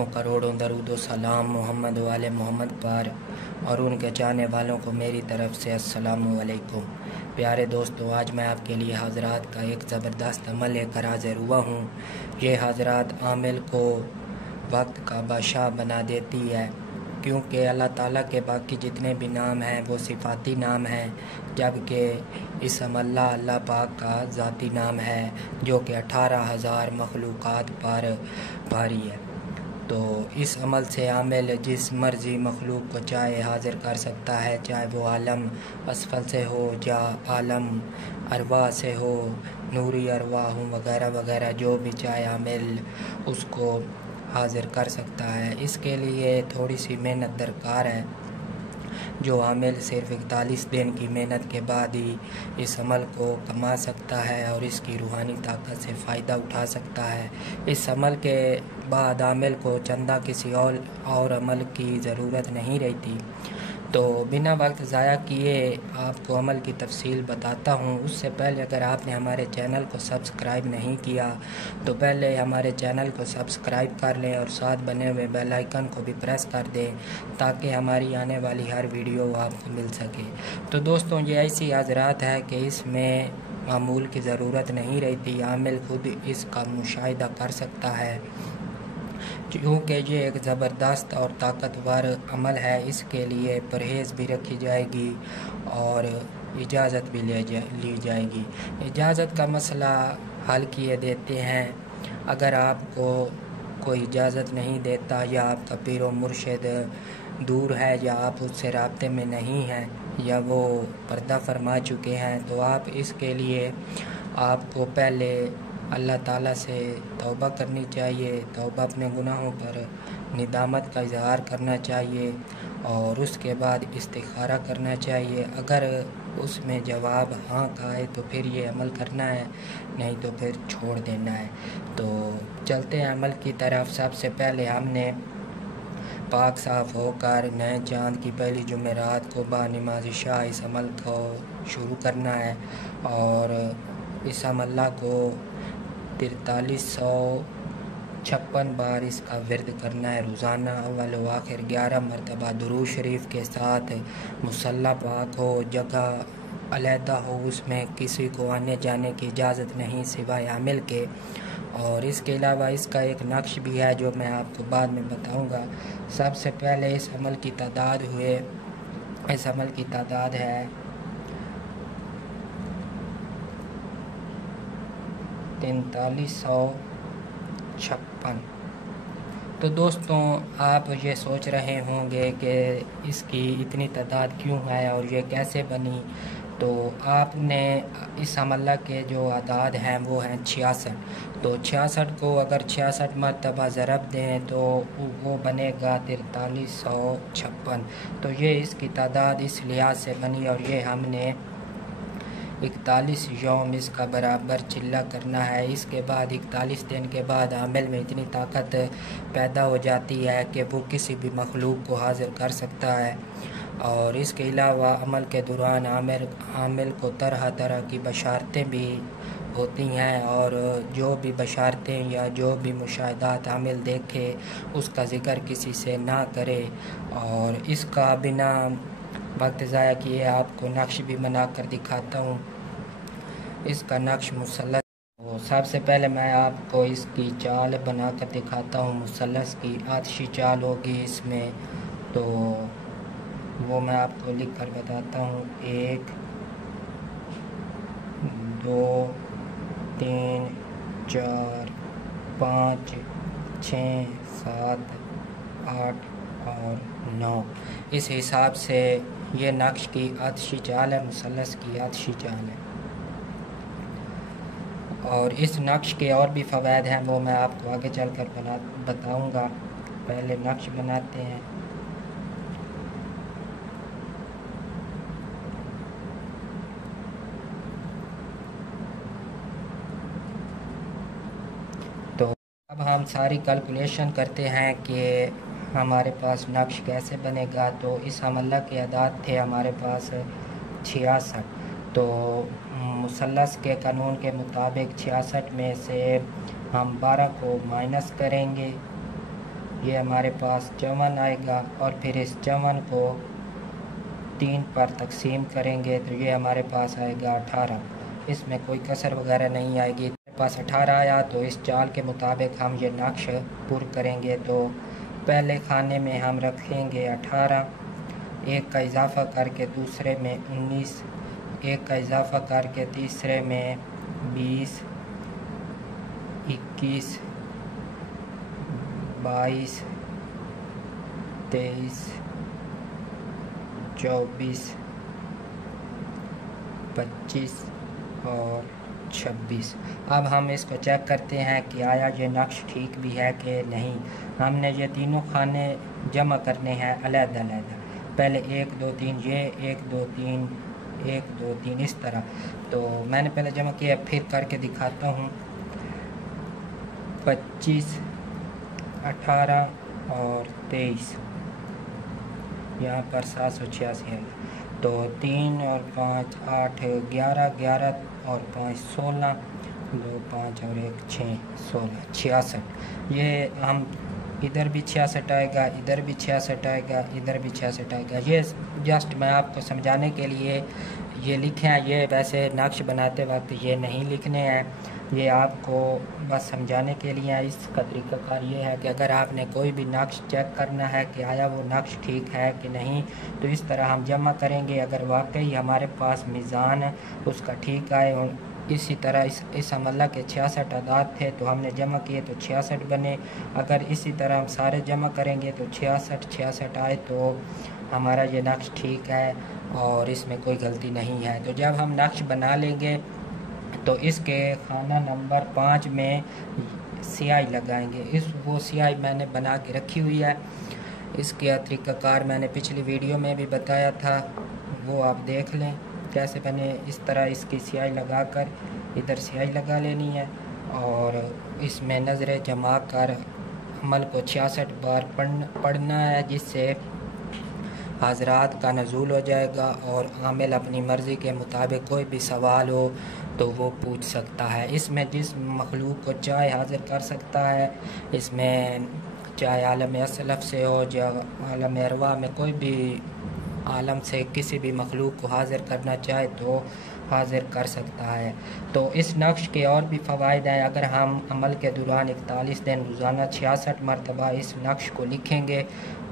लाखों करोड़ों दरूद सलाम मोहम्मद वाले मोहम्मद पर और उनके चाहने वालों को मेरी तरफ़ से अस्सलामु अलैकुम। प्यारे दोस्तों, आज मैं आपके लिए हज़रात का एक ज़बरदस्त अमल लेकर हाज़िर हुआ हूँ। ये हज़रात आमिल को वक्त का बादशाह बना देती है, क्योंकि अल्लाह ताला के बाकी जितने भी नाम हैं वो सिफ़ाती नाम हैं, जबकि इसम अल्लाह पाक का ज़ाती नाम है जो कि 18,000 मखलूक़ात पर भारी है। तो इस अमल से आमिल जिस मर्ज़ी मखलूक को चाहे हाज़िर कर सकता है, चाहे वो आलम असफल से हो या आलम अरवा से हो, नूरी अरवा हो वगैरह वगैरह, जो भी चाहे आमिल उसको हाज़िर कर सकता है। इसके लिए थोड़ी सी मेहनत दरकार है, जो आमिल सिर्फ़ 41 दिन की मेहनत के बाद ही इस अमल को कमा सकता है और इसकी रूहानी ताकत से फ़ायदा उठा सकता है। इस अमल के बाद आमिल को चंदा किसी और अमल की ज़रूरत नहीं रहती। तो बिना वक्त ज़ाया किए आपको अमल की तफसील बताता हूँ। उससे पहले अगर आपने हमारे चैनल को सब्सक्राइब नहीं किया तो पहले हमारे चैनल को सब्सक्राइब कर लें और साथ बने हुए बेल आइकन को भी प्रेस कर दें, ताकि हमारी आने वाली हर वीडियो आपको मिल सके। तो दोस्तों, ये ऐसी हज़रात है कि इसमें मामूल की ज़रूरत नहीं रहती, आमिल खुद इसका मुशाहिदा कर सकता है, क्योंकि ये एक ज़बरदस्त और ताकतवर अमल है। इसके लिए परहेज़ भी रखी जाएगी और इजाज़त भी ली जाएगी। इजाज़त का मसला हल किए देते हैं। अगर आपको कोई इजाज़त नहीं देता या आपका पीर व मुर्शिद दूर है या आप उससे राब्ते में नहीं हैं या वो पर्दा फरमा चुके हैं, तो आप इसके लिए आपको पहले अल्लाह ताला से तौबा करनी चाहिए। तौबा अपने गुनाहों पर निदामत का इज़हार करना चाहिए और उसके बाद इस्तिखारा करना चाहिए। अगर उसमें जवाब हाँ का है तो फिर ये अमल करना है, नहीं तो फिर छोड़ देना है। तो चलते हैं अमल की तरफ। सबसे पहले हमने पाक साफ़ होकर नए चाँद की पहली जुमेरात को बानमाज़ शाह इस अमल को शुरू करना है और इस अमल को 4356 बार इसका विर्द करना है रोज़ाना। अव्वल व आखिर 11 मरतबा दुरूद शरीफ के साथ मुसल्ला पाक हो, जगह अलहदा हो, उसमें किसी को आने जाने की इजाज़त नहीं सिवाय आमिल के। और इसके अलावा इसका एक नक्श भी है जो मैं आपको बाद में बताऊंगा। सबसे पहले इस अमल की तादाद है 4356। तो दोस्तों, आप ये सोच रहे होंगे कि इसकी इतनी तादाद क्यों है और ये कैसे बनी। तो आपने इस अमल के जो आदाद हैं वो हैं 66। तो 66 को अगर 66 मरतबा ज़रब दें तो वो बनेगा 4356। तो ये इसकी तादाद इस लिहाज से बनी और ये हमने 41 यौम इसका बराबर चिल्ला करना है। इसके बाद 41 दिन के बाद आमिल में इतनी ताकत पैदा हो जाती है कि वो किसी भी मखलूक को हाज़िर कर सकता है। और इसके अलावा अमल के दौरान आमिल को तरह तरह की बशारतें भी होती हैं और जो भी बशारतें या जो भी मुशाहिदात आमिल देखे उसका ज़िक्र किसी से ना करे। और इसका बिना वक्त ज़ाया किए आपको नक्श भी बना कर दिखाता हूँ। इसका नक्श मुसल्लस। तो सबसे पहले मैं आपको इसकी चाल बना कर दिखाता हूँ। मुसल्लस की आतिशी चाल होगी इसमें, तो वो मैं आपको लिख कर बताता हूँ। 1 2 3 4 5 6 7 8 और 9। इस हिसाब से ये नक्श की आतिशी चाल है, मुसल्लस की आतिशी चाल है। और इस नक्श के और भी फ़वाइद हैं, वो मैं आपको आगे चल कर बताऊँगा। पहले नक्श बनाते हैं। तो अब हम सारी कैलकुलेशन करते हैं कि हमारे पास नक्श कैसे बनेगा। तो इस अमल के आदाद थे हमारे पास 66। तो मुसल्लस के कानून के मुताबिक 66 में से हम 12 को माइनस करेंगे ये हमारे पास 54 आएगा और फिर इस 54 को 3 पर तकसीम करेंगे तो ये हमारे पास आएगा 18। इसमें कोई कसर वगैरह नहीं आएगी। हमारे पास 18 आया तो इस चाल के मुताबिक हम ये नक्श पुर करेंगे। तो पहले खाने में हम रखेंगे 18, एक का इजाफ़ा करके दूसरे में 19, एक का इजाफ़ा करके तीसरे में 20, 21, 22, 23, 24, 25 और 26। अब हम इसको चेक करते हैं कि आया ये नक्श ठीक भी है कि नहीं। हमने ये तीनों खाने जमा करने हैं अलग-अलग। पहले 1 2 3 ये 1 2 3 1 2 3 इस तरह। तो मैंने पहले जमा किया, फिर करके दिखाता हूँ। 25, 18 और 23, यहाँ पर 786 है। तो 3 और 5 8 11, 11 और 5 16, 2 5 और 1 6 16 66। ये हम इधर भी 66 आएगा, इधर भी 66 आएगा, इधर भी 66 आएगा। ये जस्ट मैं आपको समझाने के लिए ये लिखे हैं। ये वैसे नक्श बनाते वक्त ये नहीं लिखने हैं, ये आपको बस समझाने के लिए है। इसका तरीक़ाकार ये है कि अगर आपने कोई भी नक्श चेक करना है कि आया वो नक्श ठीक है कि नहीं, तो इस तरह हम जमा करेंगे। अगर वाकई हमारे पास मीज़ान उसका ठीक आए और इसी तरह इस अमला के 66 अदाद थे तो हमने जमा किए तो 66 बने। अगर इसी तरह हम सारे जमा करेंगे तो 66 आए तो हमारा ये नक्श ठीक है और इसमें कोई गलती नहीं है। तो जब हम नक्श बना लेंगे तो इसके खाना नंबर 5 में स्याही लगाएंगे। वो स्याही मैंने बना के रखी हुई है। इसके तरीक़ाकार मैंने पिछली वीडियो में भी बताया था, वो आप देख लें कैसे बने। इस तरह इसकी स्याही लगाकर इधर स्याही लगा लेनी है और इसमें नज़रें जमा कर अमल को 66 बार पढ़ना है, जिससे हज़रात का नज़ूल हो जाएगा और आमिल अपनी मर्ज़ी के मुताबिक कोई भी सवाल हो तो वो पूछ सकता है। इसमें जिस मखलूक को चाहे हाज़िर कर सकता है, इसमें चाहे आलम असलफ़ से हो या आलम अरवा में कोई भी आलम से किसी भी मखलूक को हाज़िर करना चाहे तो हाज़िर कर सकता है। तो इस नक्श के और भी फ़वाइद हैं। अगर हम अमल के दौरान 41 दिन रोज़ाना 66 मरतबा इस नक्श को लिखेंगे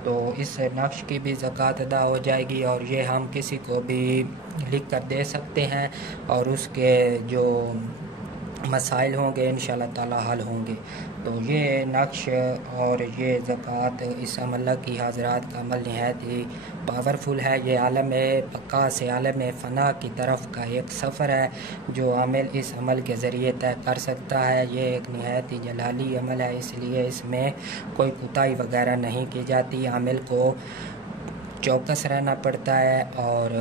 तो इस नक्श की भी ज़कात अदा हो जाएगी और ये हम किसी को भी लिख कर दे सकते हैं और उसके जो मसाइल होंगे इंशाअल्लाह ताला हल होंगे। तो ये नक्श और ये ज़कात इस अमल की हज़रात का अमल नहायत ही पावरफुल है। ये आलम बका से आलम फ़ना की तरफ का एक सफ़र है जो आमिल इस अमल के ज़रिए तय कर सकता है। ये एक नहायत ही जलाली अमल है, इसलिए इसमें कोई कोताही वगैरह नहीं की जाती। आमिल को चौकस रहना पड़ता है और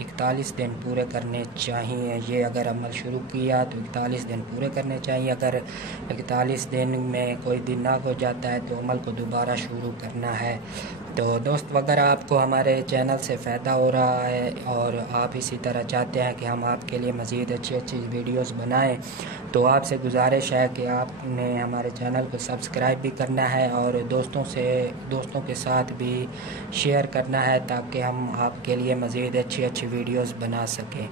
41 दिन पूरे करने चाहिए। ये अगर अमल शुरू किया तो 41 दिन पूरे करने चाहिए। अगर 41 दिन में कोई दिन ना हो जाता है तो अमल को दोबारा शुरू करना है। तो दोस्त, अगर आपको हमारे चैनल से फ़ायदा हो रहा है और आप इसी तरह चाहते हैं कि हम आपके लिए मज़ीद अच्छी वीडियोस बनाएं, तो आपसे गुजारिश है कि आपने हमारे चैनल को सब्सक्राइब भी करना है और दोस्तों के साथ भी शेयर करना है ताकि हम आपके लिए मज़ीद अच्छी वीडियोस बना सकें।